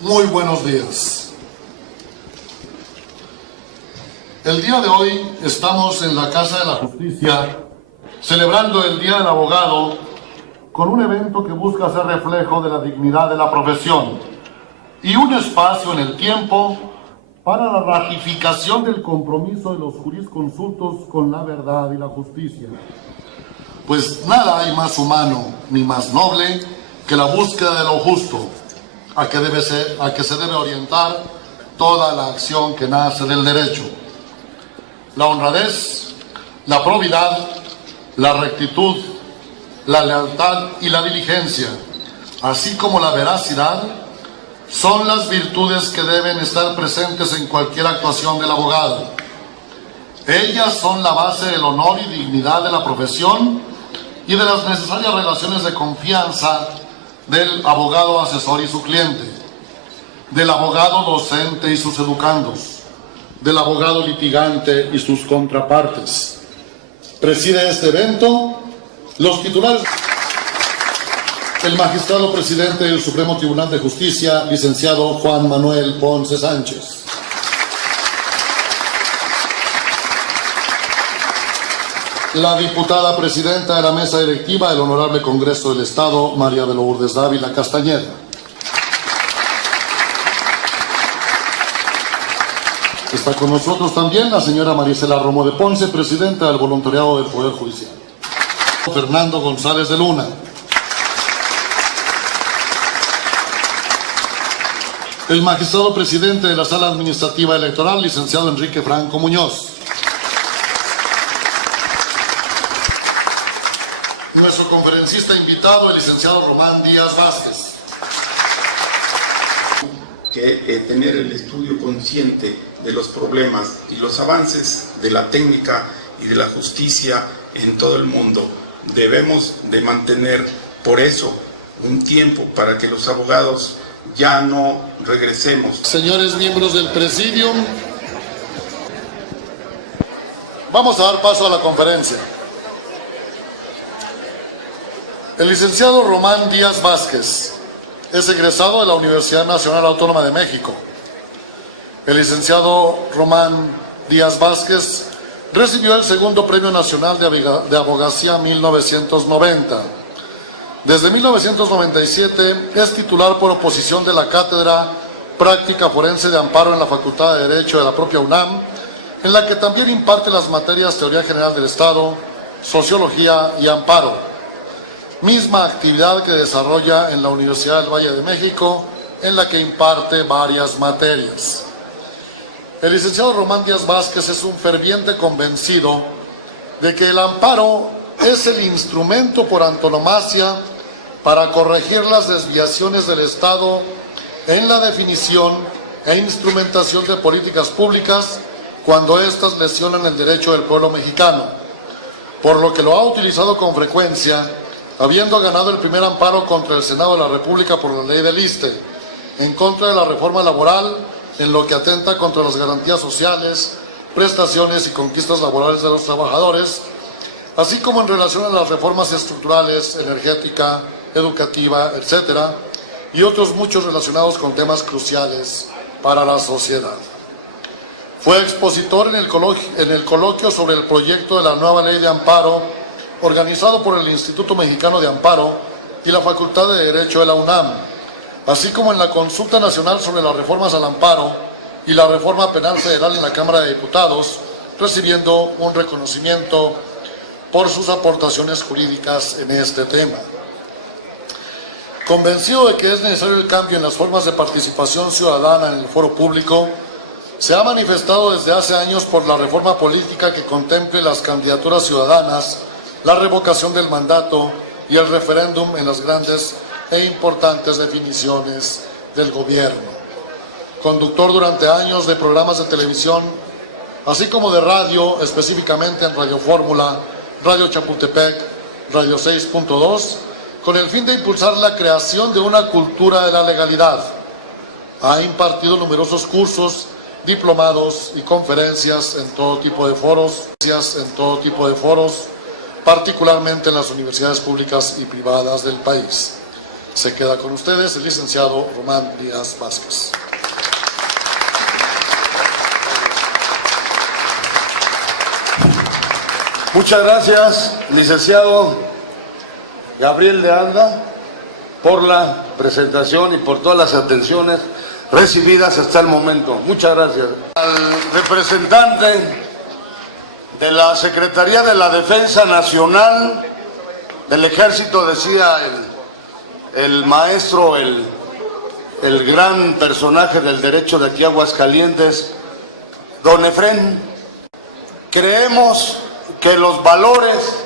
Muy buenos días. El día de hoy estamos en la Casa de la Justicia celebrando el Día del Abogado con un evento que busca ser reflejo de la dignidad de la profesión y un espacio en el tiempo para la ratificación del compromiso de los jurisconsultos con la verdad y la justicia. Pues nada hay más humano ni más noble que la búsqueda de lo justo, a que se debe orientar toda la acción que nace del derecho. La honradez, la probidad, la rectitud, la lealtad y la diligencia, así como la veracidad, son las virtudes que deben estar presentes en cualquier actuación del abogado. Ellas son la base del honor y dignidad de la profesión y de las necesarias relaciones de confianza del abogado asesor y su cliente, del abogado docente y sus educandos, del abogado litigante y sus contrapartes. Preside este evento los titulares. El magistrado presidente del Supremo Tribunal de Justicia, licenciado Juan Manuel Ponce Sánchez. La diputada presidenta de la mesa directiva del Honorable Congreso del Estado, María de Lourdes Dávila Castañeda. Está con nosotros también la señora Marisela Romo de Ponce, presidenta del Voluntariado del Poder Judicial. Fernando González de Luna. El magistrado presidente de la Sala Administrativa Electoral, licenciado Enrique Franco Muñoz. Nuestro conferencista invitado, el licenciado Román Díaz Vázquez. Que tener el estudio consciente de los problemas y los avances de la técnica y de la justicia en todo el mundo. Debemos de mantener por eso un tiempo para que los abogados ya no regresemos. Señores miembros del Presidium, vamos a dar paso a la conferencia. El licenciado Román Díaz Vázquez es egresado de la Universidad Nacional Autónoma de México. El licenciado Román Díaz Vázquez recibió el segundo Premio Nacional de Abogacía 1990. Desde 1997 es titular por oposición de la Cátedra Práctica Forense de Amparo en la Facultad de Derecho de la propia UNAM, en la que también imparte las materias Teoría General del Estado, Sociología y Amparo. Misma actividad que desarrolla en la Universidad del Valle de México, en la que imparte varias materias. El licenciado Román Díaz Vázquez es un ferviente convencido de que el amparo es el instrumento por antonomasia para corregir las desviaciones del Estado en la definición e instrumentación de políticas públicas cuando éstas lesionan el derecho del pueblo mexicano, por lo que lo ha utilizado con frecuencia, habiendo ganado el primer amparo contra el Senado de la República por la ley del ISSSTE, en contra de la reforma laboral, en lo que atenta contra las garantías sociales, prestaciones y conquistas laborales de los trabajadores, así como en relación a las reformas estructurales, energética, educativa, etcétera, y otros muchos relacionados con temas cruciales para la sociedad. Fue expositor en el coloquio sobre el proyecto de la nueva ley de amparo, organizado por el Instituto Mexicano de Amparo y la Facultad de Derecho de la UNAM, así como en la consulta nacional sobre las reformas al amparo y la reforma penal federal en la Cámara de Diputados, recibiendo un reconocimiento por sus aportaciones jurídicas en este tema. Convencido de que es necesario el cambio en las formas de participación ciudadana en el foro público, se ha manifestado desde hace años por la reforma política que contemple las candidaturas ciudadanas, la revocación del mandato y el referéndum en las grandes e importantes definiciones del gobierno. Conductor durante años de programas de televisión, así como de radio, específicamente en Radio Fórmula, Radio Chapultepec, Radio 6.2, con el fin de impulsar la creación de una cultura de la legalidad. Ha impartido numerosos cursos, diplomados y conferencias en todo tipo de foros, particularmente en las universidades públicas y privadas del país. Se queda con ustedes el licenciado Román Díaz Vázquez. Muchas gracias, licenciado Gabriel de Anda, por la presentación y por todas las atenciones recibidas hasta el momento. Muchas gracias. Al representante de la Secretaría de la Defensa Nacional del Ejército, decía el maestro, el gran personaje del derecho de aquí a Aguascalientes, don Efrén, creemos que los valores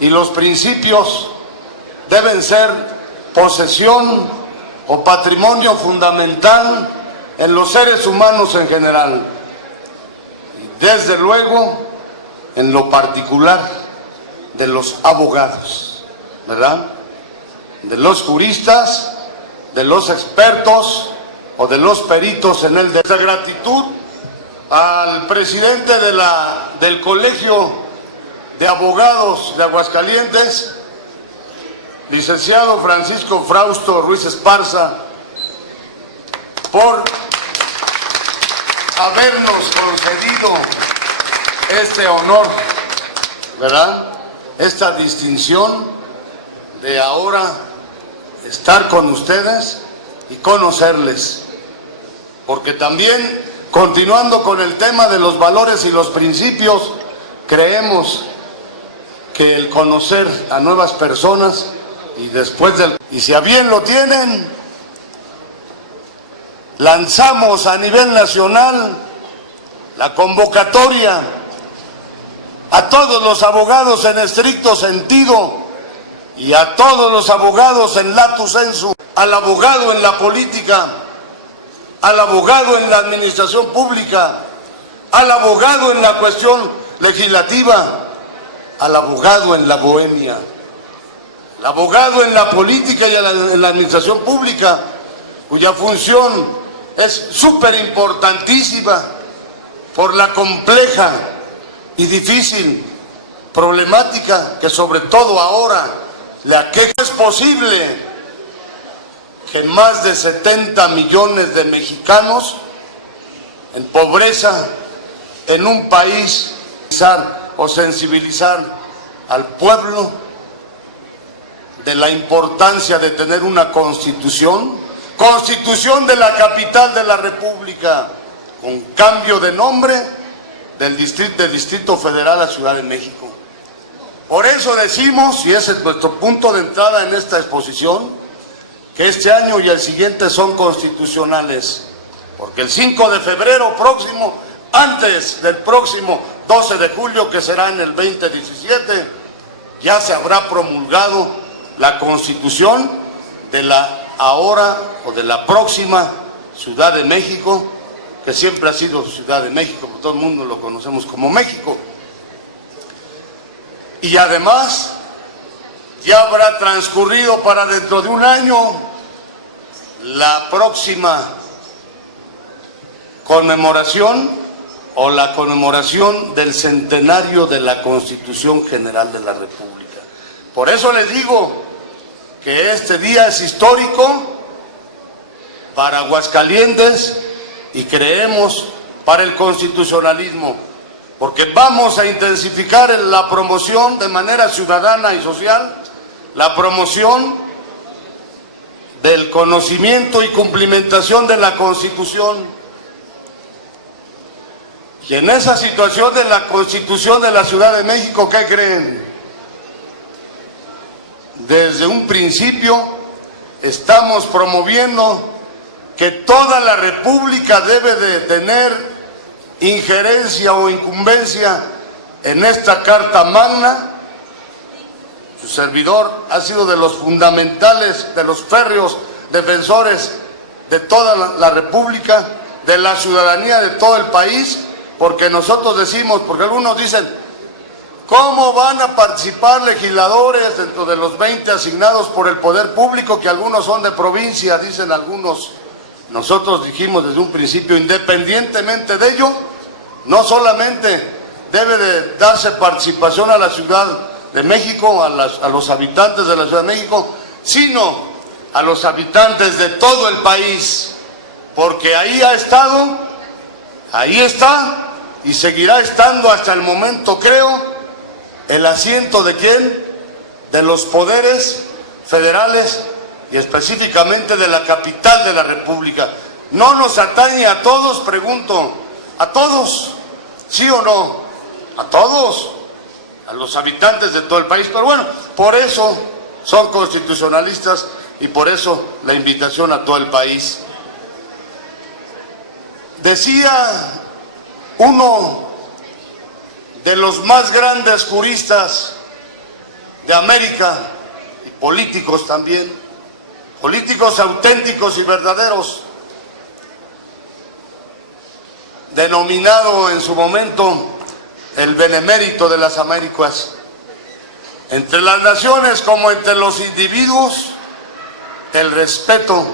y los principios deben ser posesión o patrimonio fundamental en los seres humanos en general, y desde luego en lo particular de los abogados, ¿verdad? De los juristas, de los expertos o de los peritos en el derecho. Gratitud al presidente del Colegio de Abogados de Aguascalientes, licenciado Francisco Frausto Ruiz Esparza, por habernos concedido este honor, ¿verdad? Esta distinción de ahora estar con ustedes y conocerles, porque también, continuando con el tema de los valores y los principios, creemos que el conocer a nuevas personas y si a bien lo tienen, lanzamos a nivel nacional la convocatoria a todos los abogados en estricto sentido y a todos los abogados en lato sensu, al abogado en la política, al abogado en la administración pública, al abogado en la cuestión legislativa, al abogado en la bohemia, al abogado en la política y en la administración pública, cuya función es súper importantísima por la compleja y difícil problemática que sobre todo ahora le aqueja. Es posible que más de 70 millones de mexicanos en pobreza en un país o sensibilizar al pueblo de la importancia de tener una constitución de la capital de la República, con cambio de nombre del Distrito Federal a Ciudad de México. Por eso decimos, y ese es nuestro punto de entrada en esta exposición, que este año y el siguiente son constitucionales, porque el 5 de febrero próximo, antes del próximo 12 de julio, que será en el 2017, ya se habrá promulgado la Constitución de la ahora o de la próxima Ciudad de México, que siempre ha sido Ciudad de México, porque todo el mundo lo conocemos como México. Y además, ya habrá transcurrido para dentro de un año la próxima conmemoración o la conmemoración del centenario de la Constitución General de la República. Por eso les digo que este día es histórico para Aguascalientes y creemos para el constitucionalismo, porque vamos a intensificar la promoción de manera ciudadana y social, la promoción del conocimiento y cumplimentación de la Constitución. Y en esa situación de la Constitución de la Ciudad de México, ¿qué creen? Desde un principio estamos promoviendo que toda la República debe de tener injerencia o incumbencia en esta Carta Magna. Su servidor ha sido de los fundamentales, de los férreos defensores de toda la República, de la ciudadanía de todo el país, porque nosotros decimos, porque algunos dicen, ¿cómo van a participar legisladores dentro de los 20 asignados por el poder público, que algunos son de provincia, dicen algunos? Nosotros dijimos desde un principio, independientemente de ello, no solamente debe de darse participación a la ciudad de México, a los habitantes de la Ciudad de México, sino a los habitantes de todo el país, porque ahí ha estado, ahí está y seguirá estando hasta el momento, creo, el asiento de ¿quién? De los poderes federales y específicamente de la capital de la República. ¿No nos atañe a todos? Pregunto, ¿a todos? ¿Sí o no? A todos, a los habitantes de todo el país. Pero bueno, por eso son constitucionalistas y por eso la invitación a todo el país. Decía uno de los más grandes juristas de América, y políticos también, políticos auténticos y verdaderos, denominado en su momento el benemérito de las Américas. Entre las naciones como entre los individuos, el respeto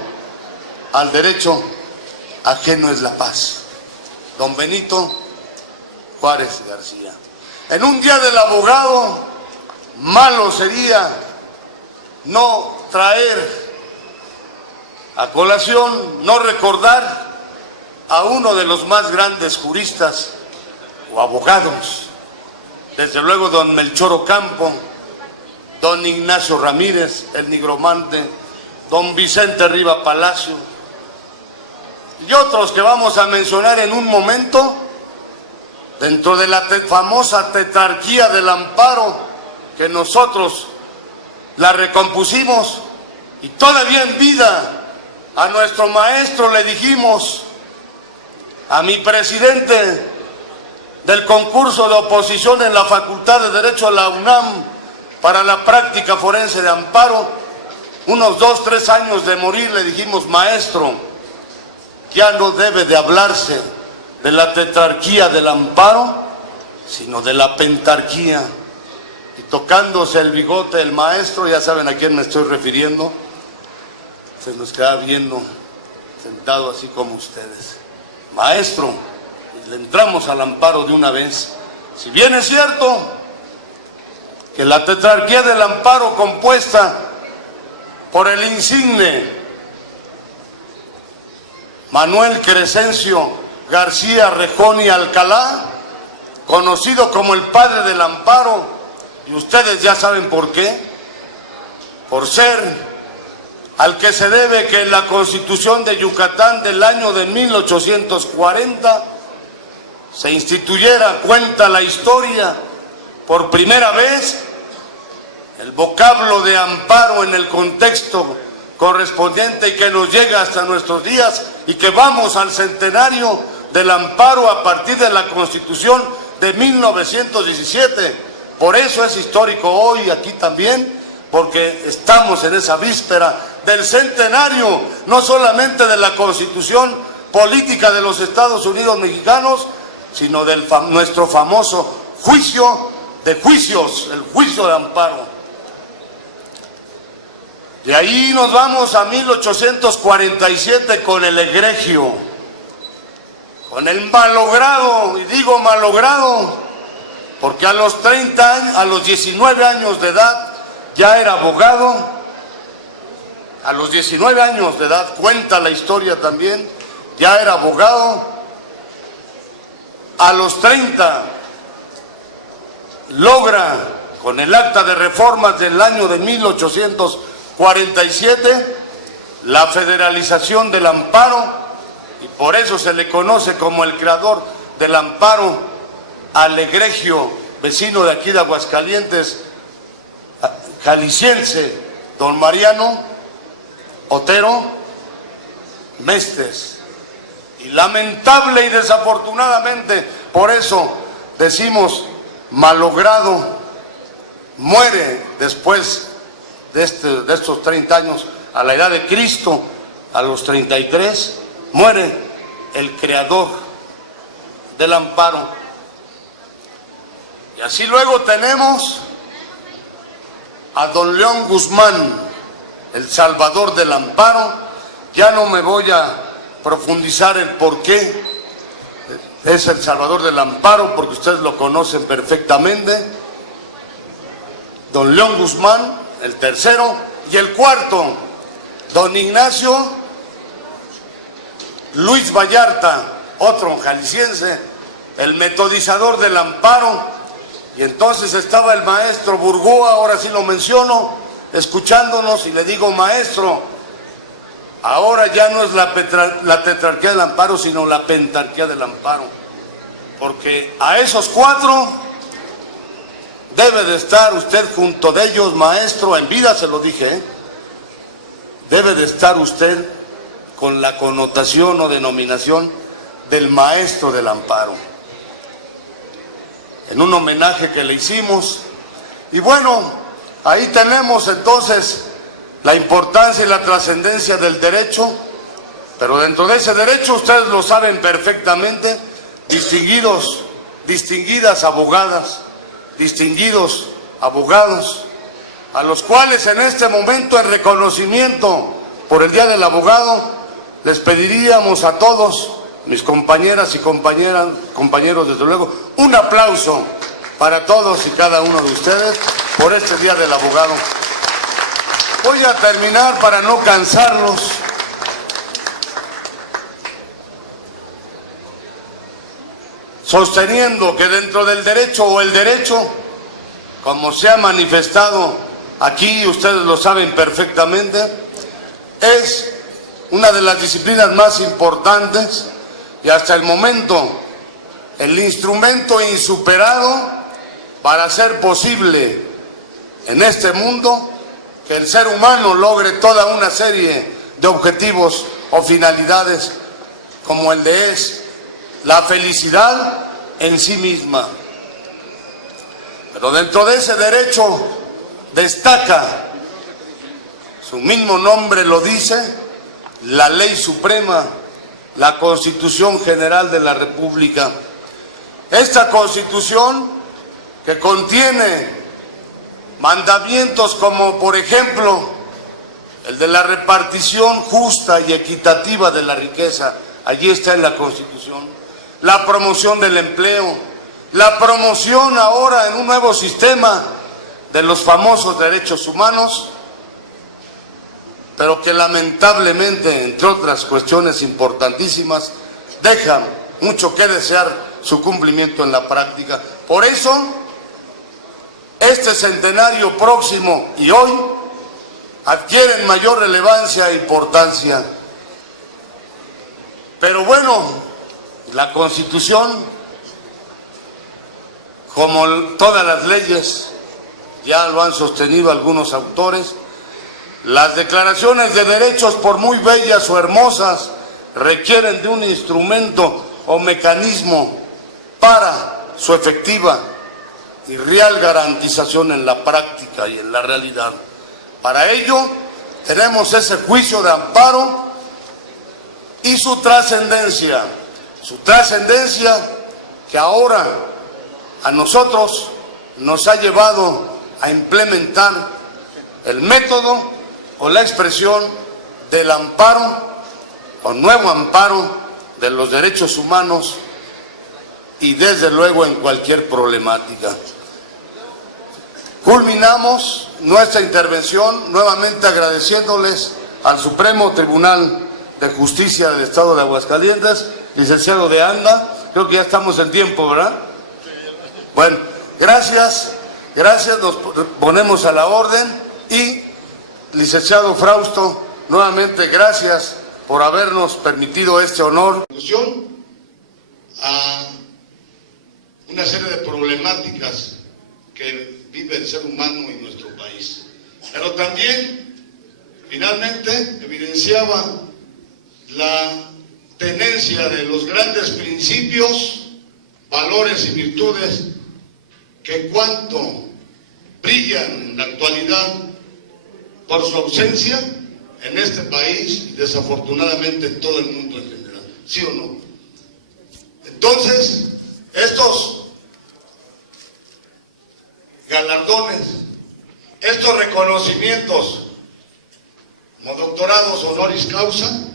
al derecho ajeno es la paz. Don Benito Juárez García. En un día del abogado, malo sería no traer a colación, no recordar a uno de los más grandes juristas o abogados, desde luego don Melchor Ocampo, don Ignacio Ramírez, el nigromante, don Vicente Riva Palacio, y otros que vamos a mencionar en un momento, dentro de la famosa tetrarquía del amparo, que nosotros la recompusimos, y todavía en vida a nuestro maestro le dijimos, a mi presidente del concurso de oposición en la Facultad de Derecho de la UNAM para la práctica forense de amparo, unos 2, 3 años de morir, le dijimos, maestro, ya no debe de hablarse de la tetrarquía del amparo, sino de la pentarquía. Y tocándose el bigote el maestro, ya saben a quién me estoy refiriendo, se nos queda viendo, sentado así como ustedes. Maestro, y le entramos al amparo de una vez. Si bien es cierto que la tetrarquía del amparo, compuesta por el insigne Manuel Crescencio García Rejón y Alcalá, conocido como el padre del amparo, y ustedes ya saben por qué, por ser al que se debe que en la Constitución de Yucatán del año de 1840 se instituyera, cuenta la historia, por primera vez el vocablo de amparo en el contexto correspondiente y que nos llega hasta nuestros días, y que vamos al centenario del amparo a partir de la Constitución de 1917. Por eso es histórico hoy aquí también, porque estamos en esa víspera del centenario, no solamente de la Constitución política de los Estados Unidos mexicanos, sino de nuestro famoso juicio de juicios, el juicio de amparo. De ahí nos vamos a 1847 con el egregio, con el malogrado, y digo malogrado porque a los 30 años, a los 19 años de edad ya era abogado. A los 19 años de edad, cuenta la historia también, ya era abogado. A los 30 logra, con el acta de reformas del año de 1847, la federalización del amparo, y por eso se le conoce como el creador del amparo al egregio vecino de aquí de Aguascalientes, jalisciense, don Mariano Otero Mestes. Y lamentable y desafortunadamente, por eso decimos malogrado, muere después de estos 30 años, a la edad de Cristo, a los 33, muere el creador del amparo. Y así luego tenemos a don León Guzmán, el salvador del amparo. Ya no me voy a profundizar el por qué es el salvador del amparo, porque ustedes lo conocen perfectamente. don León Guzmán, el tercero, y el cuarto, don Ignacio Luis Vallarta, otro jalisciense, el metodizador del amparo. Y entonces estaba el maestro Burgoa, ahora sí lo menciono, escuchándonos, y le digo: maestro, ahora ya no es la tetrarquía del amparo, sino la pentarquía del amparo, porque a esos cuatro debe de estar usted junto de ellos, maestro, en vida se lo dije, ¿eh? Debe de estar usted con la connotación o denominación del maestro del amparo, en un homenaje que le hicimos. Y bueno, ahí tenemos entonces la importancia y la trascendencia del derecho, pero dentro de ese derecho, ustedes lo saben perfectamente, distinguidas abogadas, distinguidos abogados, a los cuales en este momento, en reconocimiento por el Día del Abogado, les pediríamos a todos, mis compañeras y compañeros, desde luego, un aplauso para todos y cada uno de ustedes por este Día del Abogado. Voy a terminar para no cansarlos. Sosteniendo que dentro del derecho, o el derecho, como se ha manifestado aquí, ustedes lo saben perfectamente, es una de las disciplinas más importantes y hasta el momento el instrumento insuperado para hacer posible en este mundo que el ser humano logre toda una serie de objetivos o finalidades, como el de la felicidad en sí misma. Pero dentro de ese derecho destaca, su mismo nombre lo dice, la ley suprema, la Constitución General de la República. Esta Constitución, que contiene mandamientos como, por ejemplo, el de la repartición justa y equitativa de la riqueza, allí está en la Constitución, la promoción del empleo, la promoción ahora en un nuevo sistema de los famosos derechos humanos, pero que lamentablemente, entre otras cuestiones importantísimas, deja mucho que desear su cumplimiento en la práctica. Por eso, este centenario próximo y hoy adquieren mayor relevancia e importancia. Pero bueno, la Constitución, como todas las leyes, ya lo han sostenido algunos autores, las declaraciones de derechos, por muy bellas o hermosas, requieren de un instrumento o mecanismo para su efectiva y real garantización en la práctica y en la realidad. Para ello tenemos ese juicio de amparo y su trascendencia que ahora a nosotros nos ha llevado a implementar el método o la expresión del amparo o nuevo amparo de los derechos humanos y desde luego en cualquier problemática. Culminamos nuestra intervención nuevamente agradeciéndoles al Supremo Tribunal de Justicia del Estado de Aguascalientes, licenciado de Anda, creo que ya estamos en tiempo, ¿verdad? Bueno, gracias, nos ponemos a la orden y, licenciado Frausto, nuevamente gracias por habernos permitido este honor. A una serie de problemáticas que vive el ser humano en nuestro país, pero también finalmente evidenciaba la tenencia de los grandes principios, valores y virtudes que cuanto brillan en la actualidad por su ausencia en este país y desafortunadamente en todo el mundo en general, ¿sí o no? Entonces, estos galardones, estos reconocimientos como doctorados honoris causa,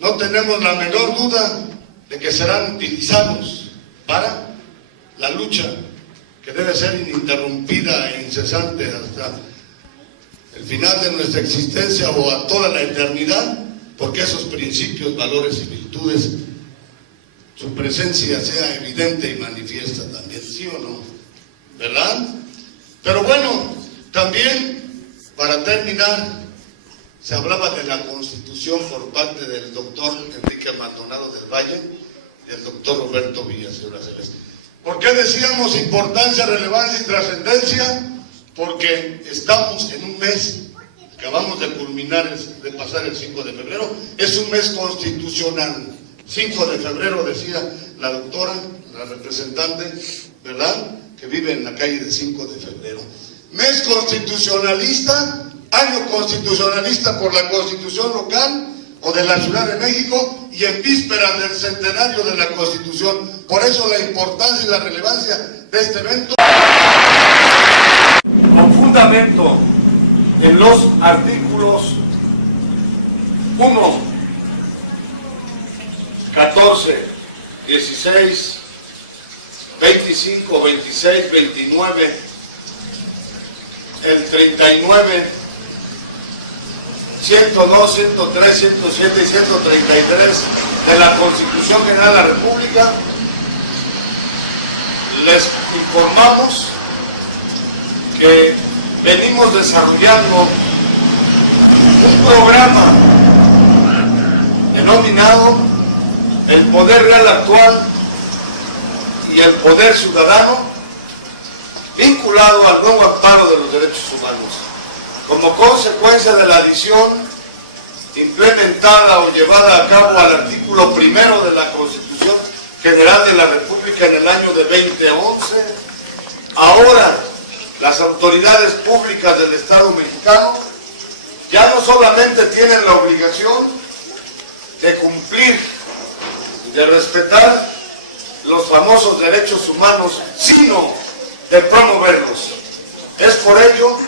no tenemos la menor duda de que serán utilizados para la lucha que debe ser ininterrumpida e incesante hasta el final de nuestra existencia o a toda la eternidad, porque esos principios, valores y virtudes, su presencia sea evidente y manifiesta también, ¿sí o no? ¿Verdad? Pero bueno, también, para terminar, se hablaba de la Constitución por parte del doctor Enrique Maldonado del Valle y del doctor Roberto Villaseñor Celeste. ¿Por qué decíamos importancia, relevancia y trascendencia? Porque estamos en un mes, acabamos de culminar, de pasar el 5 de febrero, es un mes constitucional. 5 de febrero, decía la doctora, la representante, ¿verdad?, que vive en la calle de 5 de febrero. Mes constitucionalista, año constitucionalista por la Constitución local o de la Ciudad de México y en vísperas del centenario de la Constitución. Por eso la importancia y la relevancia de este evento. Con fundamento en los artículos 1, 14, 16, 25, 26, 29, el 39, 102, 103, 107 y 133 de la Constitución General de la República, les informamos que venimos desarrollando un programa denominado el Poder Real Actual y el Poder Ciudadano, vinculado al nuevo amparo de los derechos humanos. Como consecuencia de la adición implementada o llevada a cabo al artículo 1 de la Constitución General de la República en el año de 2011, ahora las autoridades públicas del Estado mexicano ya no solamente tienen la obligación de cumplir y de respetar los famosos derechos humanos, sino de promoverlos. Es por ello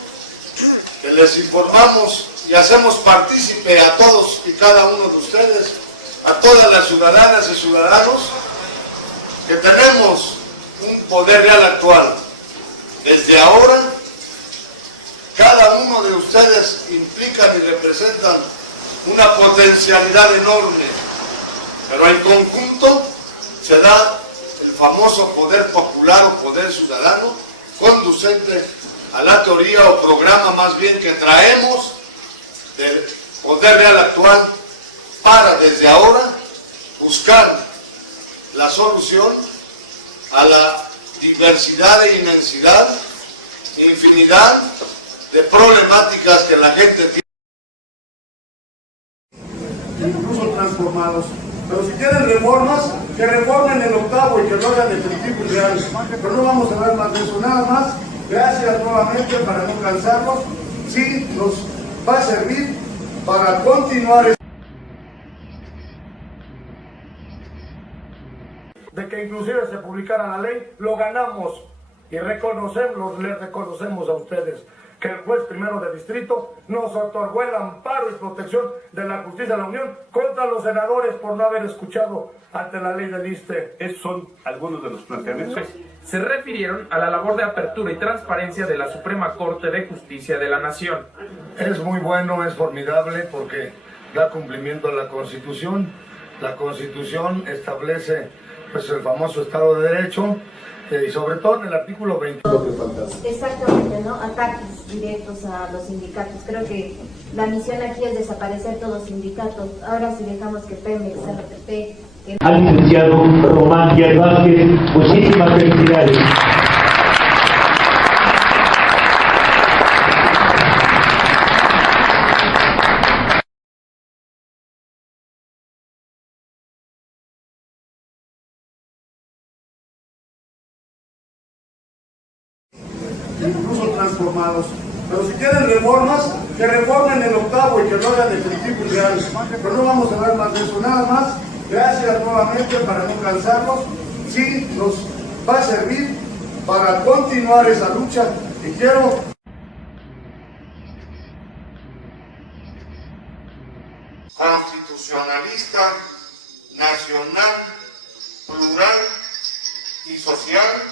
que les informamos y hacemos partícipe a todos y cada uno de ustedes, a todas las ciudadanas y ciudadanos, que tenemos un poder real actual. Desde ahora, cada uno de ustedes implican y representan una potencialidad enorme, pero en conjunto se da el famoso poder popular o poder ciudadano, conducente a la teoría o programa más bien que traemos del poder real actual para desde ahora buscar la solución a la diversidad e inmensidad, infinidad de problemáticas que la gente tiene. Incluso transformados. Pero si quieren reformas, que reformen el octavo y que lo hagan definitivo y real. Pero no vamos a ver más de eso, nada más. Gracias nuevamente, para no cansarnos. Sí, nos va a servir para continuar. De que inclusive se publicara la ley, lo ganamos y le reconocemos a ustedes que el juez primero de distrito nos otorgó el amparo y protección de la justicia de la Unión contra los senadores por no haber escuchado ante la ley del ISSSTE. Estos son algunos de los planteamientos. Se refirieron a la labor de apertura y transparencia de la Suprema Corte de Justicia de la Nación. Es muy bueno, es formidable porque da cumplimiento a la Constitución. La Constitución establece pues el famoso Estado de Derecho y sobre todo en el artículo 20. Exactamente, ¿no? Ataques directos a los sindicatos. Creo que la misión aquí es desaparecer todos los sindicatos. Ahora si dejamos que Pemex, RTP... Al licenciado Román Díaz Vázquez, muchísimas felicidades. Incluso transformados. Pero si quieren reformas, que reformen el octavo y que lo hagan definitivo y real. Pero no vamos a ver más de eso, nada más. Gracias nuevamente, para no cansarnos. Sí, nos va a servir para continuar esa lucha. Y quiero... Constitucionalista, nacional, plural y social.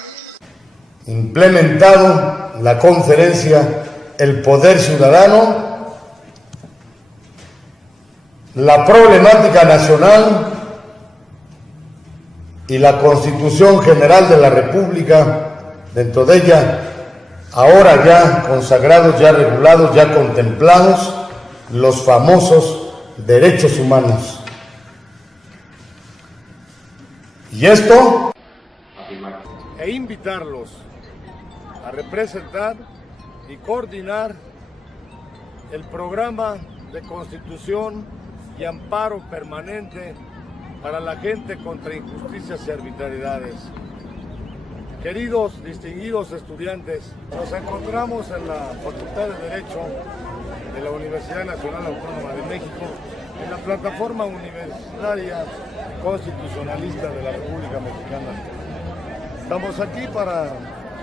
implementado la conferencia El Poder Ciudadano, la problemática nacional y la Constitución General de la República, dentro de ella, ahora ya consagrados, ya regulados, ya contemplados, los famosos derechos humanos. Y esto, e invitarlos a representar y coordinar el programa de constitución y amparo permanente para la gente contra injusticias y arbitrariedades. Queridos, distinguidos estudiantes, nos encontramos en la Facultad de Derecho de la Universidad Nacional Autónoma de México, en la plataforma universitaria constitucionalista de la República Mexicana. Estamos aquí para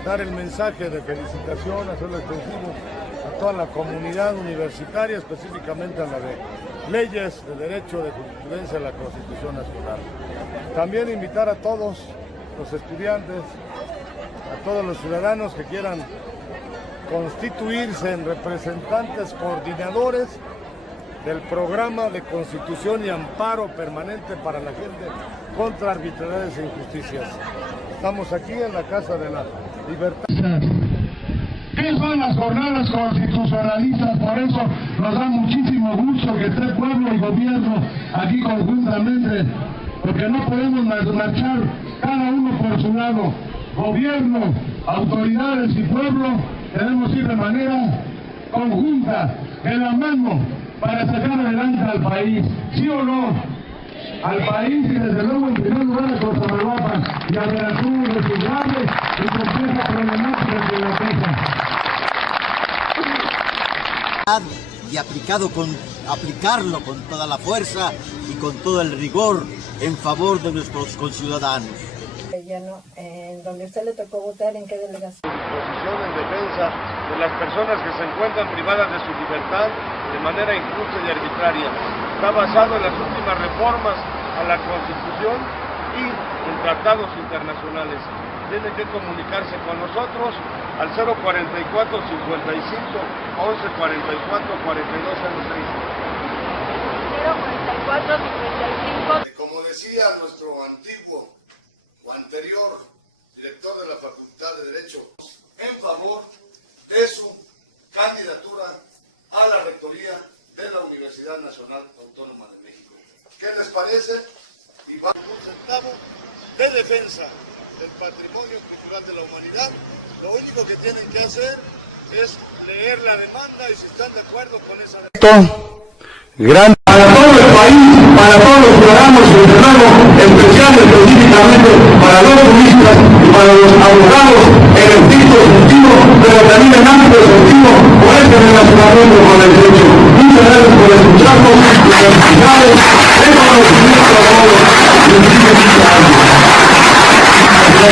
dar el mensaje de felicitación, hacerlo extensivo a toda la comunidad universitaria, específicamente a la de leyes, de derecho, de jurisprudencia de la Constitución Nacional. También invitar a todos los estudiantes, a todos los ciudadanos que quieran constituirse en representantes coordinadores del programa de constitución y amparo permanente para la gente contra arbitrariedades e injusticias. Estamos aquí en la Casa de la Libertad. ¿Qué son las jornadas constitucionalistas? Por eso nos da muchísimo gusto que esté pueblo y gobierno aquí conjuntamente, porque no podemos marchar cada uno por su lado. Gobierno, autoridades y pueblo debemos ir de manera conjunta, de la mano, para sacar adelante al país, ¿sí o no? Al país y desde luego en primer lugar a Costamalapa y a Veracruz de su grave y compleja problemática que la queja. Y aplicarlo con toda la fuerza y con todo el rigor en favor de nuestros conciudadanos. En donde usted le tocó votar, ¿en qué delegación? Disposición en defensa de las personas que se encuentran privadas de su libertad de manera injusta y arbitraria. Está basado en las últimas reformas a la Constitución y en tratados internacionales. Tiene que comunicarse con nosotros al 044 55 11 44 42 06. 044 55. Como decía nuestro antiguo o anterior director de la Facultad de Derecho, en favor de su candidatura a la rectoría de la Universidad Nacional Autónoma de México. ¿Qué les parece? Y va un centavo de defensa del patrimonio cultural de la humanidad. Lo único que tienen que hacer es leer la demanda y si están de acuerdo con esa demanda. Gran para todo el país, para todos los ciudadanos y desde luego especial específicamente para los juristas y para los abogados en estricto sentido, pero también en amplio sentido por este relacionamiento con el derecho. Muchas gracias por escucharnos y felicidades, reconocimiento a todos y muchísimas gracias.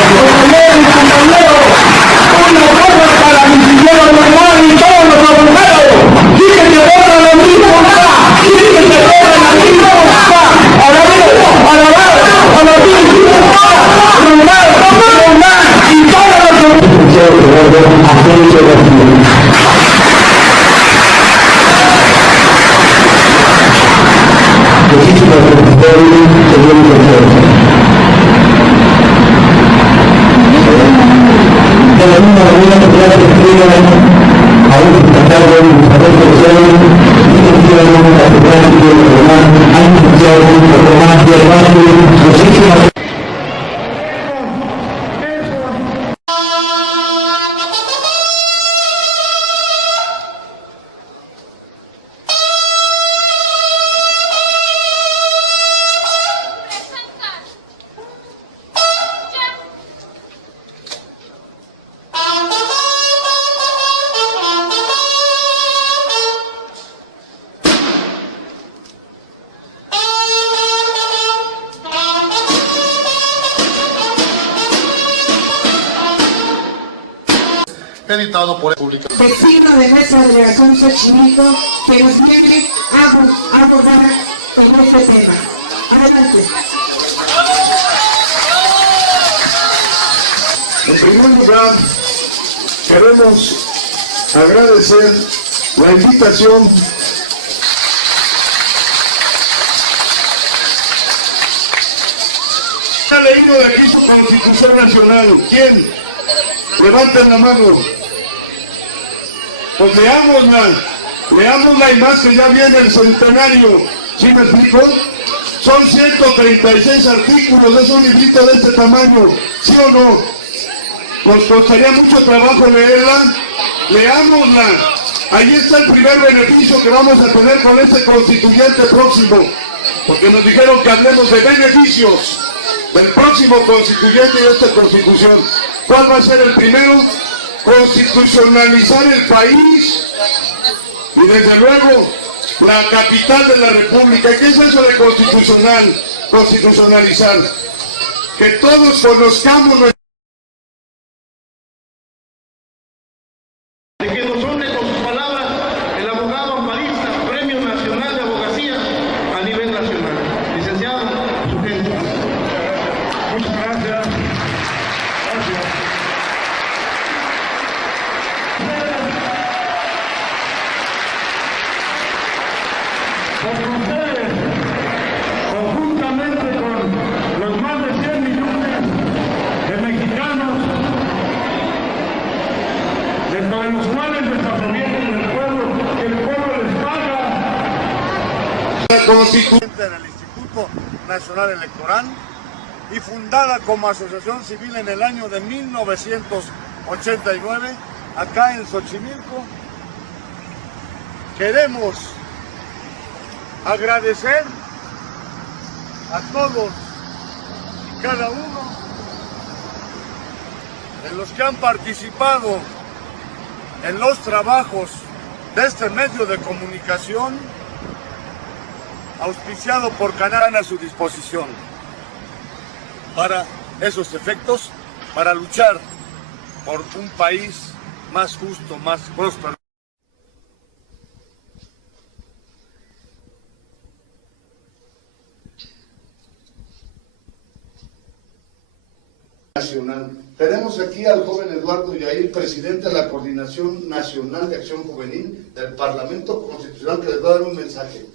Compañeros, una cosa para mi señora normal y todos los abogados, dicen que borran lo mismo nada. editado por República. Vecino de nuestra delegación Xochimilco, que nos viene a abordar con este tema. Adelante. En primer lugar, queremos agradecer la invitación ¿ha leído de aquí su Constitución Nacional? ¿Quién? Levanten la mano. Pues leámosla y más que ya viene el centenario. ¿Sí me explico? Son 136 artículos, es un librito de este tamaño, ¿sí o no? Nos costaría mucho trabajo leerla. Leámosla. Ahí está el primer beneficio que vamos a tener con este constituyente próximo, porque nos dijeron que hablemos de beneficios del próximo constituyente de esta constitución. ¿Cuál va a ser el primero? Constitucionalizar el país y desde luego la capital de la república. ¿Qué es eso de constitucionalizar? Que todos conozcamos nuestra... De que nos honre con sus palabras el abogado amparista, Premio Nacional de Abogacía a nivel nacional. Licenciado, su gente. Muchas gracias. Porque ustedes, conjuntamente con los más de 100 millones de mexicanos, dentro de los cuales desaprovienen del pueblo, que el pueblo les paga. La Constitución del Instituto Nacional Electoral y fundada como asociación civil en el año de 1989, acá en Xochimilco, queremos agradecer a todos y cada uno de los que han participado en los trabajos de este medio de comunicación auspiciado por Canal a su disposición para esos efectos, para luchar por un país más justo, más próspero. Nacional. Tenemos aquí al joven Eduardo Yair, presidente de la Coordinación Nacional de Acción Juvenil del Parlamento Constitucional, que les va a dar un mensaje.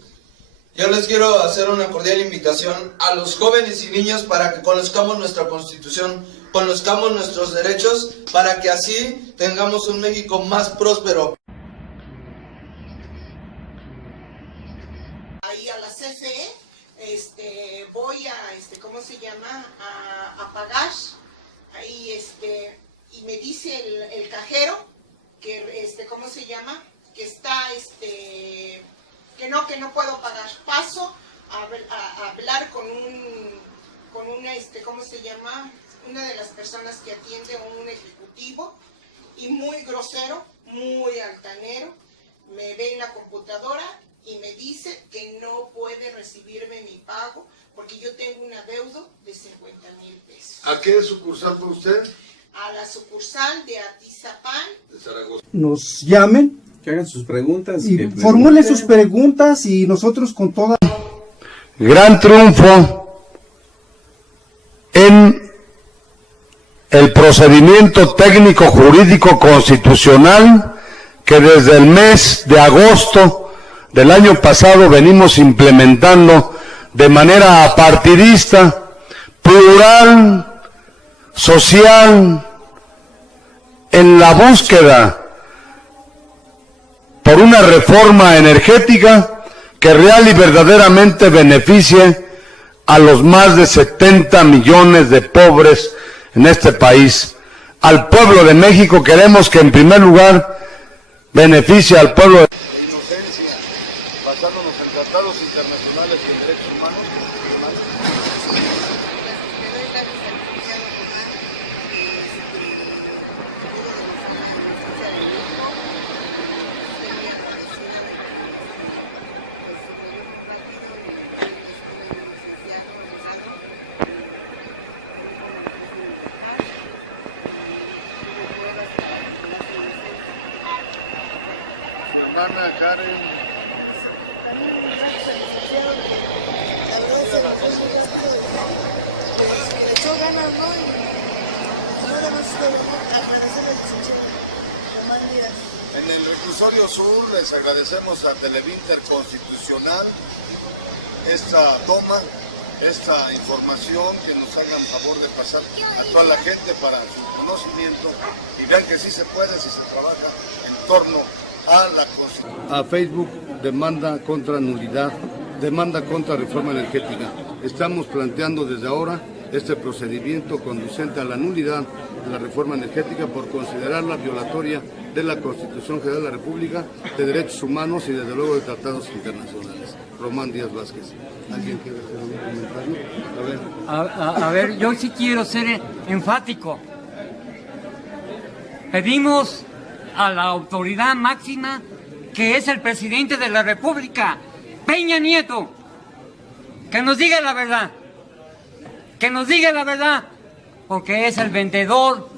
Yo les quiero hacer una cordial invitación a los jóvenes y niños para que conozcamos nuestra Constitución, conozcamos nuestros derechos, para que así tengamos un México más próspero. Ahí a la CFE, voy a, ¿cómo se llama? A pagar, ahí, y me dice el cajero que, ¿cómo se llama? Que está, que no puedo pagar. Paso a hablar con una, ¿cómo se llama? Una de las personas que atiende, un ejecutivo, y muy grosero, muy altanero, me ve en la computadora y me dice que no puede recibirme mi pago porque yo tengo un adeudo de 50,000 pesos. ¿A qué sucursal fue usted? A la sucursal de Atizapán. De Zaragoza. Nos llamen, que hagan sus preguntas, y formulen sus preguntas y nosotros con toda... Gran triunfo en el procedimiento técnico jurídico constitucional que desde el mes de agosto del año pasado venimos implementando de manera apartidista, plural, social, en la búsqueda por una reforma energética que real y verdaderamente beneficie a los más de 70 millones de pobres en este país. Al pueblo de México queremos que en primer lugar beneficie al pueblo de Inocencia, basándonos en tratados internacionales de derechos humanos. Hermana Karen. Le echó ganas, ¿no? Nada más agradecerle al licenciado. En el reclusorio sur les agradecemos a Televinter Constitucional esta toma, esta información que nos hagan favor de pasar a toda la gente para su conocimiento y vean que sí se puede, si se trabaja en torno a la Constitución. A Facebook demanda contra nulidad, demanda contra reforma energética. Estamos planteando desde ahora este procedimiento conducente a la nulidad de la reforma energética por considerarla violatoria de la Constitución General de la República, de derechos humanos y desde luego de tratados internacionales. Román Díaz Vázquez. ¿Alguien quiere hacer un comentario? A ver, yo sí quiero ser enfático. Pedimos a la autoridad máxima, que es el presidente de la República, Peña Nieto, que nos diga la verdad. Que nos diga la verdad, porque es el vendedor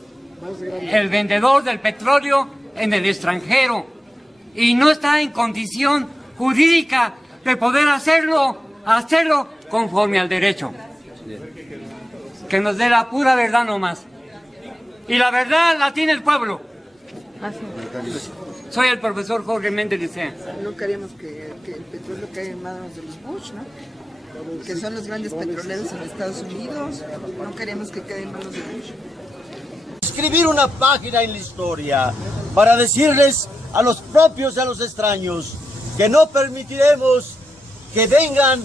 del petróleo en el extranjero y no está en condición jurídica de poder hacerlo conforme al derecho. Que nos dé la pura verdad nomás. Y la verdad la tiene el pueblo. Soy el profesor Jorge Méndez Licea. No queremos que el petróleo caiga en manos de los Bush, ¿no? Que son los grandes petroleros en Estados Unidos. No queremos que quede en manos de Bush. Escribir una página en la historia para decirles a los propios y a los extraños que no permitiremos que vengan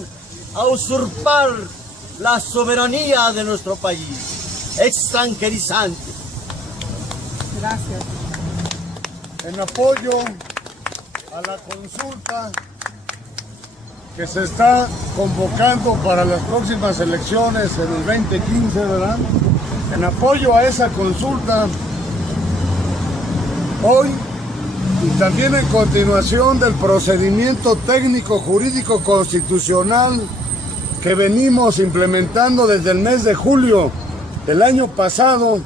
a usurpar la soberanía de nuestro país, extranjerizante. Gracias. En apoyo a la consulta que se está convocando para las próximas elecciones en el 2015, ¿verdad? En apoyo a esa consulta, hoy y también en continuación del procedimiento técnico jurídico constitucional que venimos implementando desde el mes de julio del año pasado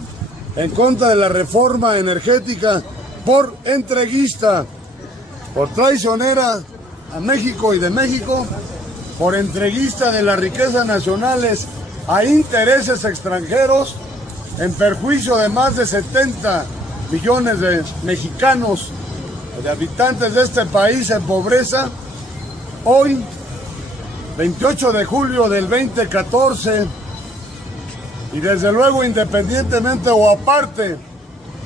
en contra de la reforma energética por entreguista, por traicionera a México y de México, por entreguista de las riquezas nacionales a intereses extranjeros, en perjuicio de más de 70 millones de mexicanos, de habitantes de este país en pobreza. Hoy, 28 de julio del 2014, y desde luego independientemente o aparte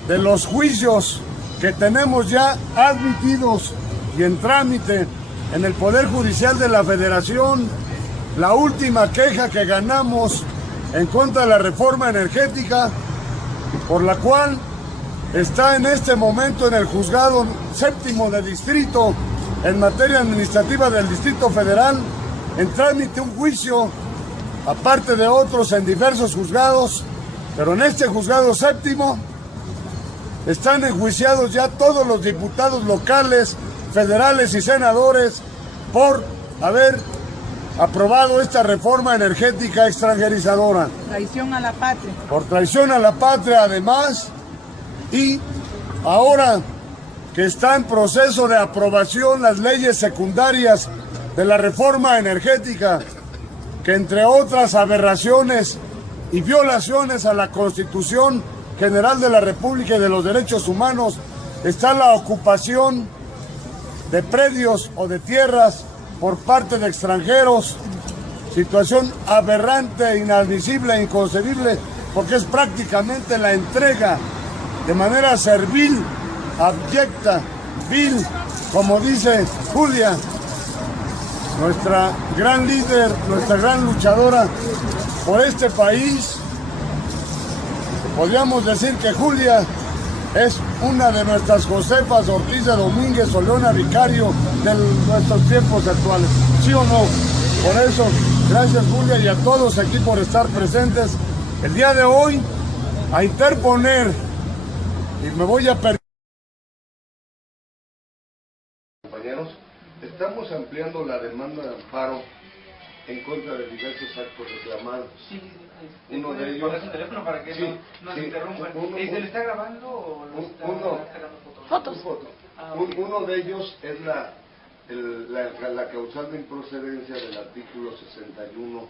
de los juicios que tenemos ya admitidos y en trámite en el Poder Judicial de la Federación, la última queja que ganamos en contra de la reforma energética, por la cual está en este momento en el Juzgado Séptimo de Distrito en materia administrativa del Distrito Federal, en trámite un juicio, aparte de otros en diversos juzgados, pero en este Juzgado Séptimo están enjuiciados ya todos los diputados locales, federales y senadores por haber aprobado esta reforma energética extranjerizadora. Traición a la patria. Por traición a la patria además, y ahora que está en proceso de aprobación las leyes secundarias de la reforma energética, que entre otras aberraciones y violaciones a la Constitución General de la República y de los Derechos Humanos, está la ocupación de predios o de tierras por parte de extranjeros, situación aberrante, inadmisible e inconcebible, porque es prácticamente la entrega de manera servil, abyecta, vil, como dice Julia, nuestra gran líder, nuestra gran luchadora por este país. Podríamos decir que Julia es una de nuestras Josefas Ortiz de Domínguez o Leona Vicario de nuestros tiempos actuales, ¿sí o no? Por eso, gracias Julia y a todos aquí por estar presentes el día de hoy a interponer, y me voy a permitir. Compañeros, estamos ampliando la demanda de amparo en contra de diversos actos reclamados. Uno de ellos... Poner su teléfono para que no se interrumpan. ¿Se le está grabando o lo está sacando fotos? Fotos. Uno de ellos es la causal de improcedencia del artículo 61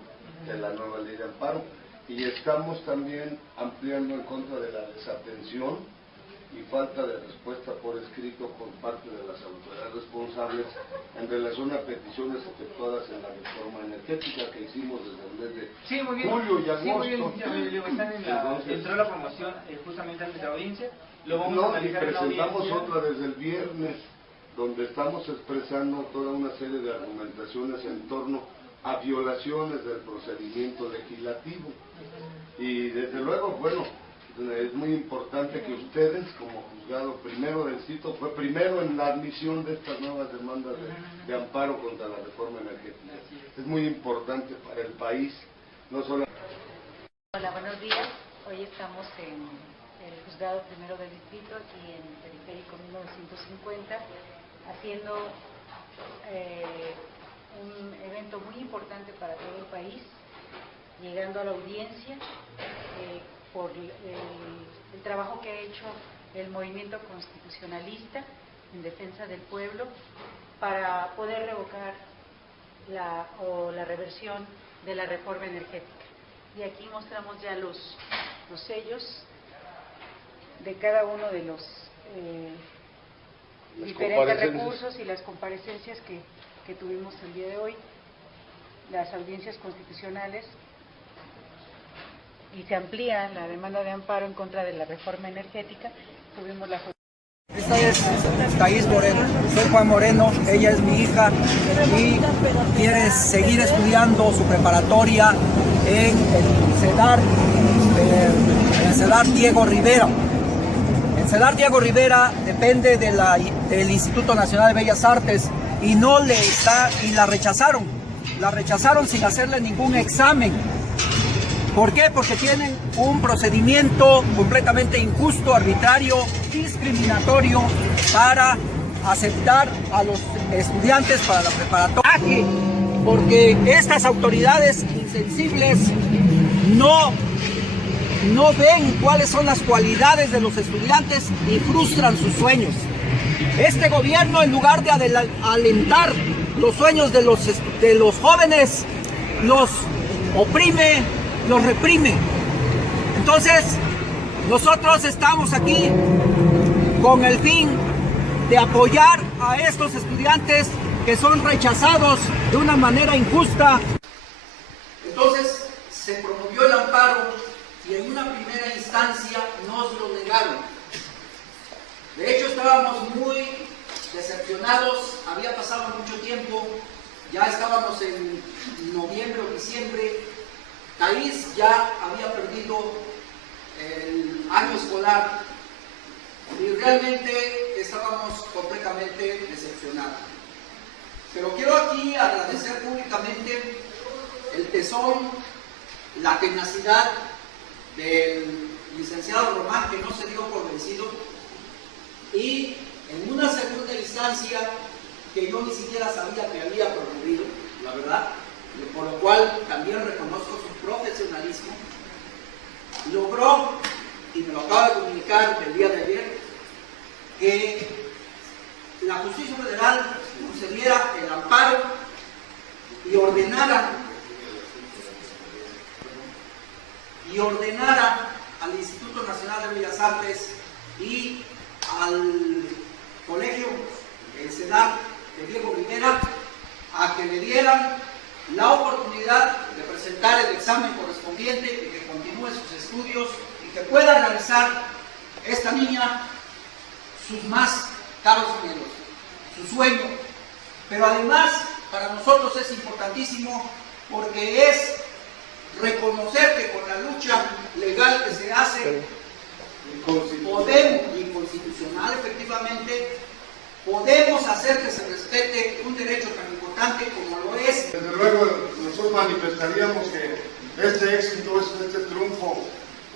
de la nueva ley de amparo. Y estamos también ampliando en contra de la desatención y falta de respuesta por escrito por parte de las autoridades responsables en relación a peticiones efectuadas en la reforma energética que hicimos desde el mes de julio y agosto. Sí, muy bien, están entró la promoción justamente antes de la audiencia, lo vamos a analizar en la audiencia. Presentamos otra desde el viernes, donde estamos expresando toda una serie de argumentaciones en torno a violaciones del procedimiento legislativo. Y desde luego, bueno, es muy importante que ustedes, como juzgado primero del sitio, fue primero en la admisión de estas nuevas demandas de amparo contra la reforma energética. Es muy importante para el país, no solo... Hola, buenos días. Hoy estamos en el juzgado primero del distrito, aquí en Periférico 1950, haciendo un evento muy importante para todo el país, llegando a la audiencia por el trabajo que ha hecho el movimiento constitucionalista en defensa del pueblo para poder revocar la reversión de la reforma energética. Y aquí mostramos ya los sellos de cada uno de los diferentes recursos y las comparecencias que tuvimos el día de hoy, las audiencias constitucionales, y se amplía la demanda de amparo en contra de la reforma energética. Tuvimos la... Esta es Thais Moreno, soy Juan Moreno, ella es mi hija y quiere seguir estudiando su preparatoria en el CEDAR Diego Rivera. El CEDAR Diego Rivera depende del Instituto Nacional de Bellas Artes y la rechazaron sin hacerle ningún examen. ¿Por qué? Porque tienen un procedimiento completamente injusto, arbitrario, discriminatorio para aceptar a los estudiantes para la preparatoria. Porque estas autoridades insensibles no ven cuáles son las cualidades de los estudiantes y frustran sus sueños. Este gobierno, en lugar de alentar los sueños de los jóvenes, los oprime, los reprime. Entonces, nosotros estamos aquí con el fin de apoyar a estos estudiantes que son rechazados de una manera injusta. Entonces, se promovió el amparo y en una primera instancia nos lo negaron. De hecho, estábamos muy decepcionados, había pasado mucho tiempo, ya estábamos en noviembre o diciembre. Thais ya había perdido el año escolar y realmente estábamos completamente decepcionados. Pero quiero aquí agradecer públicamente el tesón, la tenacidad del licenciado Román, que no se dio por vencido, y en una segunda instancia que yo ni siquiera sabía que había promovido, la verdad, por lo cual también reconozco su profesionalismo, logró, y me lo acaba de comunicar el día de ayer, que la Justicia Federal concediera el amparo y ordenara al Instituto Nacional de Bellas Artes y al colegio, el CEDAR de Diego Rivera, a que le dieran la oportunidad de presentar el examen correspondiente y que continúe sus estudios y que pueda realizar esta niña sus más caros anhelos, su sueño. Pero además, para nosotros es importantísimo porque es reconocer que con la lucha legal que se hace, podemos, y constitucional efectivamente, podemos hacer que se respete un derecho tan importante como lo es. Desde luego, nosotros manifestaríamos que este éxito, este triunfo,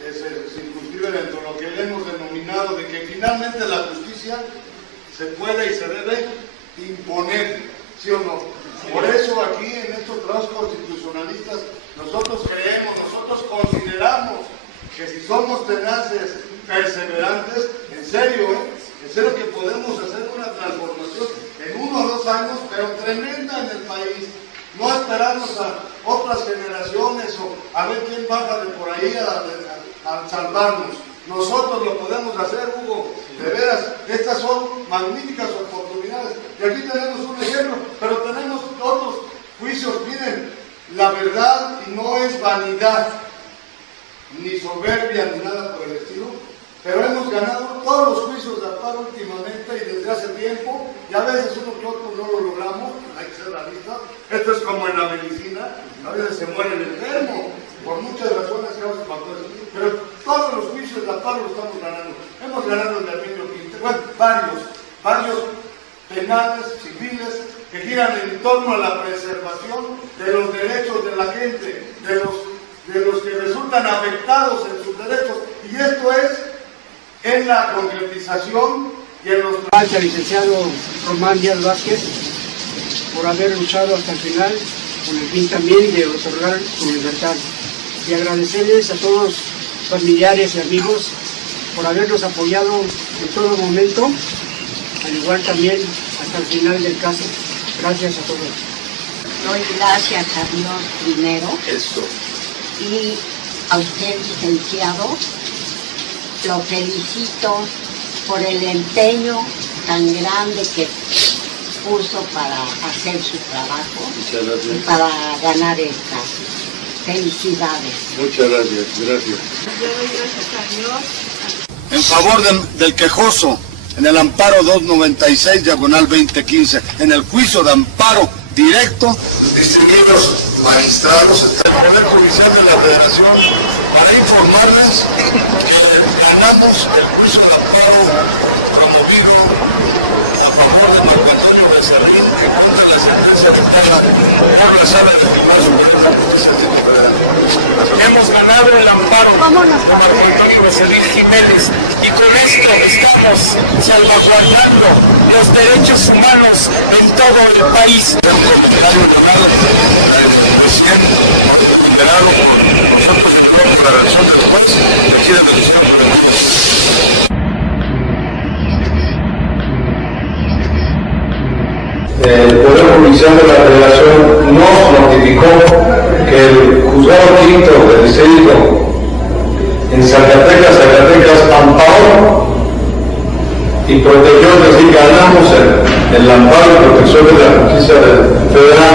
se circunscribe dentro de lo que le hemos denominado de que finalmente la justicia se puede y se debe imponer, ¿sí o no? Por eso aquí en estos trabajos constitucionalistas nosotros creemos, nosotros consideramos que si somos tenaces, perseverantes, en serio que podemos hacer una transformación en 1 o 2 años, pero tremenda en el país. No esperarnos a otras generaciones o a ver quién baja de por ahí a salvarnos. Nosotros lo podemos hacer, Hugo. De veras, estas son magníficas oportunidades. Y aquí tenemos un ejemplo, pero tenemos otros juicios. Miren, la verdad no es vanidad, ni soberbia, ni nada por el estilo. Pero hemos ganado todos los juicios de amparo últimamente y desde hace tiempo, y a veces uno que otro no lo logramos, hay que ser realistas. Esto es como en la medicina, a veces se muere el enfermo, por muchas razones, causas, factores, pero todos los juicios de amparo los estamos ganando. Hemos ganado el de Arminio Quintero, bueno, varios penales, civiles, que giran en torno a la preservación de los derechos de la gente, de los que resultan afectados en sus derechos, y esto es en la concretización y en los... Gracias al licenciado Román Díaz Vázquez por haber luchado hasta el final con el fin también de otorgar su libertad, y agradecerles a todos los familiares y amigos por habernos apoyado en todo momento, al igual también hasta el final del caso. Gracias a todos. Doy gracias a Dios primero. Eso. Y a usted, licenciado, lo felicito por el empeño tan grande que puso para hacer su trabajo y para ganar el caso. Felicidades. Muchas gracias, gracias. Yo doy gracias a Dios. En favor del quejoso, en el amparo 296, diagonal 2015, en el juicio de amparo directo, Distinguidos magistrados, el Poder Judicial de la Federación, para informarles que ganamos el juicio de amparo promovido a favor de Marco Antonio Becerril en contra de la sentencia dictada por la Sala del Tribunal Superior de Justicia Federal. Hemos ganado el amparo de Marco Antonio Becerril Jiménez, y con esto estamos salvaguardando los derechos humanos en todo el país. Un comentario llamado al presidente, ponderado por nosotros y por la relación del juez, que quiere denunciar por el El Poder Judicial de la Federación nos notificó que el Juzgado Quinto del Distrito en Zacatecas amparó y protegió, es decir, ganamos el amparo y protección de la justicia federal.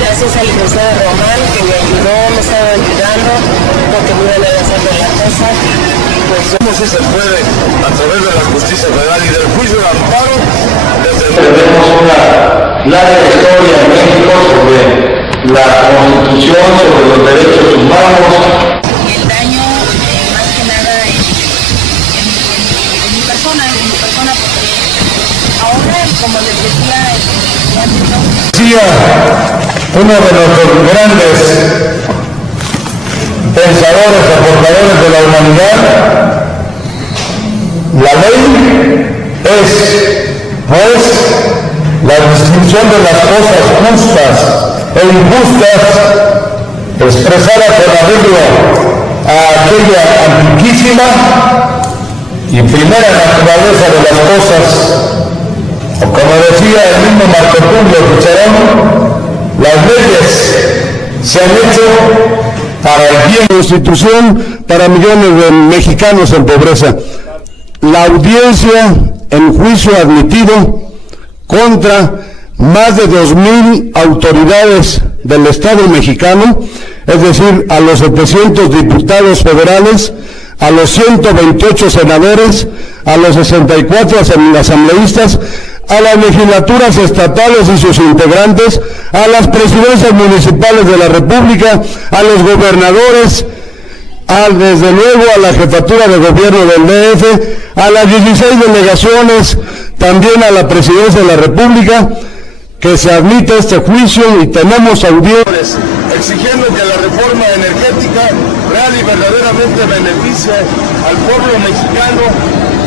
Gracias al licenciado Román, que me ayudó, me estaba ayudando, porque me iban a hacer la cosa. Pues ¿cómo sí se puede, a través de la justicia federal y del juicio de amparo? Tenemos una larga historia en México sobre la Constitución, sobre los derechos humanos. Y el daño, más que nada, en mi persona, porque ahora, como les decía, uno de nuestros grandes pensadores, aportadores de la humanidad, la ley es, pues, la distinción de las cosas justas e injustas, expresada por arreglo a aquella antiquísima y primera naturaleza de las cosas, o como decía el mismo Marco Tulio Cicerón, las leyes se han hecho para el bien de la Constitución, para millones de mexicanos en pobreza. La audiencia en juicio admitido contra más de 2,000 autoridades del Estado mexicano, es decir, a los 700 diputados federales, a los 128 senadores, a los 64 asambleístas, a las legislaturas estatales y sus integrantes, a las presidencias municipales de la República, a los gobernadores, desde luego a la jefatura de gobierno del DF, a las 16 delegaciones, también a la presidencia de la República, que se admite este juicio y tenemos audiencias. Exigiendo que la reforma energética real y verdaderamente beneficie al pueblo mexicano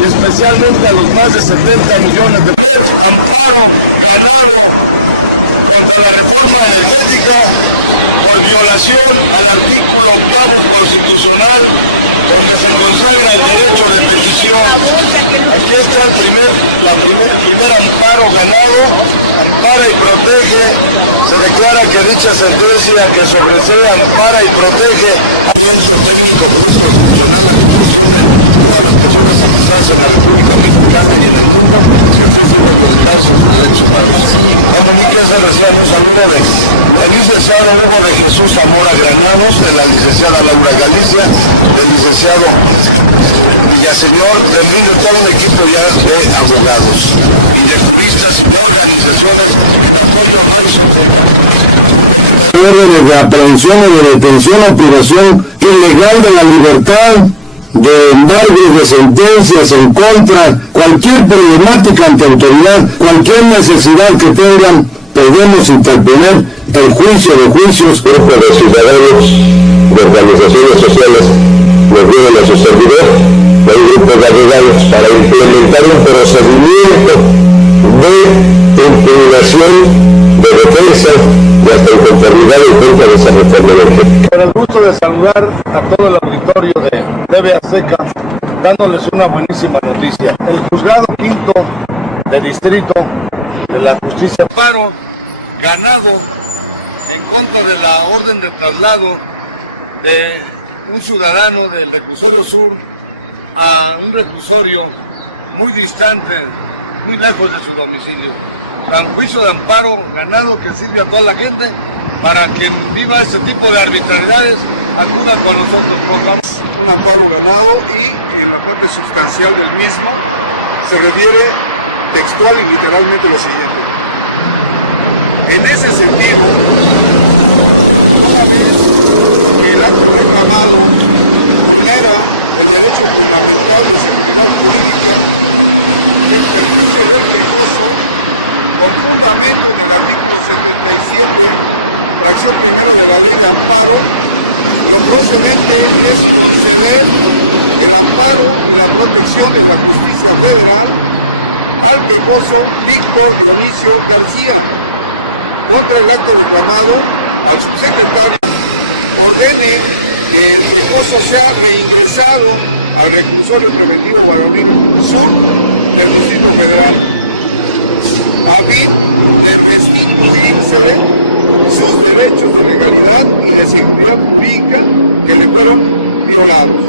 y especialmente a los más de 70 millones de pesos. Amparo ganado contra la reforma energética por violación al artículo 8 constitucional, porque se consagra el derecho de petición. Aquí está el primer amparo ganado, ampara y protege. Se declara que dicha sentencia que sobresee, ampara y protege al centro técnico constitucional abogados, de la licenciada Laura Galicia, del licenciado Villaseñor, de mí, de todo un equipo ya de abogados y de juristas y de organizaciones de órdenes de aprehensión o de detención o privación ilegal de la libertad, de embargos, de sentencias en contra, cualquier problemática ante autoridad, cualquier necesidad que tengan, podemos interponer el juicio de juicios. Grupo de ciudadanos, de organizaciones sociales, nos vienen a su servidor, hay un grupo de abogados para implementar un procedimiento de impugnación, de defensa y hasta inconformidad en contra de esa reforma energética. Con el gusto de saludar a todo el auditorio de TV Azteca, dándoles una buenísima noticia. El juzgado quinto de distrito de la justicia amparo ganado en contra de la orden de traslado de un ciudadano del reclusorio sur a un reclusorio muy distante, muy lejos de su domicilio. O sea, un juicio de amparo ganado que sirve a toda la gente para que viva ese tipo de arbitrariedades, acuda con nosotros. Pongamos un amparo ganado y en la parte sustancial del mismo se refiere textual y literalmente lo siguiente. En ese sentido, una vez que el acto reclamado vulnera el derecho fundamental de seguridad jurídica, el perjuicio del recurso, por fundamento del artículo 77, fracción primera de la ley de amparo, lo procedente es conceder el amparo y la protección de la justicia federal al quejoso Víctor Dionisio García contra el acto reclamado al subsecretario ordene que el quejoso sea reingresado al reclusorio preventivo varonil sur del Distrito Federal a fin de restituírsele sus derechos de legalidad y de seguridad pública que le fueron violados.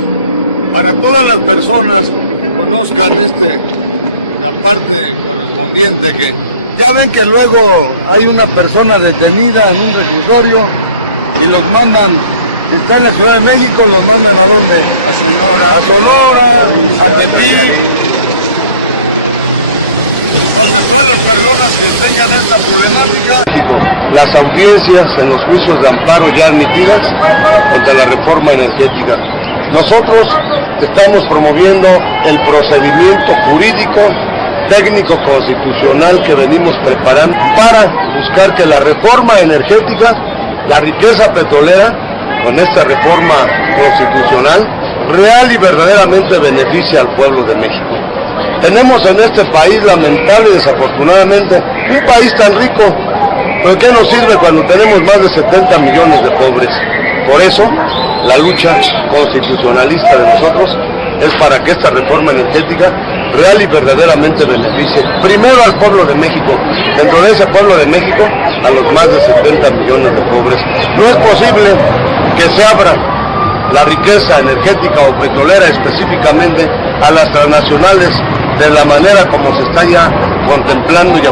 Para todas las personas que conozcan la parte correspondiente, que ya ven que luego hay una persona detenida en un reclusorio y los mandan, si está en la Ciudad de México, los mandan ¿a dónde? A Sonora, a Tepic. Esta problemática. Las audiencias en los juicios de amparo ya admitidas contra la reforma energética. Nosotros estamos promoviendo el procedimiento jurídico, técnico, constitucional que venimos preparando para buscar que la reforma energética, la riqueza petrolera, con esta reforma constitucional, real y verdaderamente beneficie al pueblo de México. Tenemos en este país, lamentable y desafortunadamente, un país tan rico, pero ¿qué nos sirve cuando tenemos más de 70 millones de pobres? Por eso, la lucha constitucionalista de nosotros es para que esta reforma energética real y verdaderamente beneficie primero al pueblo de México, dentro de ese pueblo de México, a los más de 70 millones de pobres. No es posible que se abra la riqueza energética o petrolera específicamente a las transnacionales de la manera como se está ya contemplando y